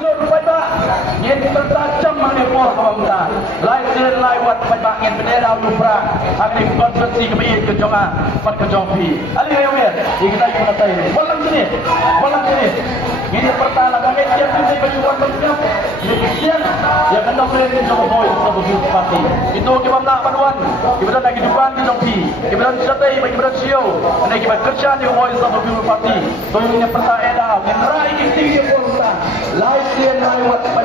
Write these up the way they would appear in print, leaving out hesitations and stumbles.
Lupa ba? Ngin tertajam mana por kamta. Lai sen lai wat pa ngin bendera lupra. Agni konsensi kebi kejonga pat kejongpi. Ali ayo mer. Kita ikut tai. Walang sini. Walang sini. Ngin pertama kami tiap kita berjuang berjuang. Demikian ya kena beri jong boy satu parti. Itu kita nak paduan. Kita nak kehidupan di jongpi. Kita setai bagi bersio. Anda kita kerja di boy satu parti. So ini pertama eda. Rai tinggi porta. Lai sen lai wat pa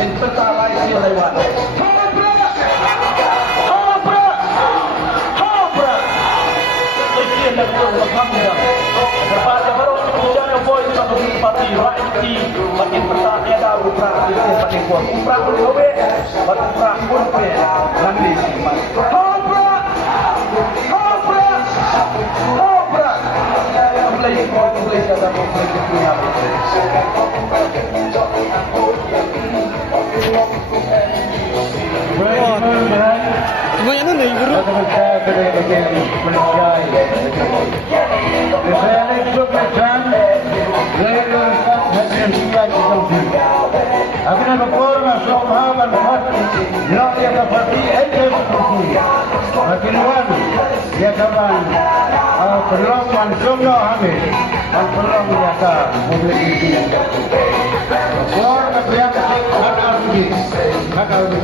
in peta lai sen lai wat. Berpada baru kemudian yang boy satu parti rakyat makin bertanya dah upra makin kuat upra boleh upra pun boleh nanti upra mulai kata punya Banyak nih bro. أبناء الكل مسؤول هذا الحق لا يتفقي أي شيء لكن وان يتبان كلهم من جملة همي من كلهم يتا مبلغين وان أبيات هذا أرضي هذا أرضي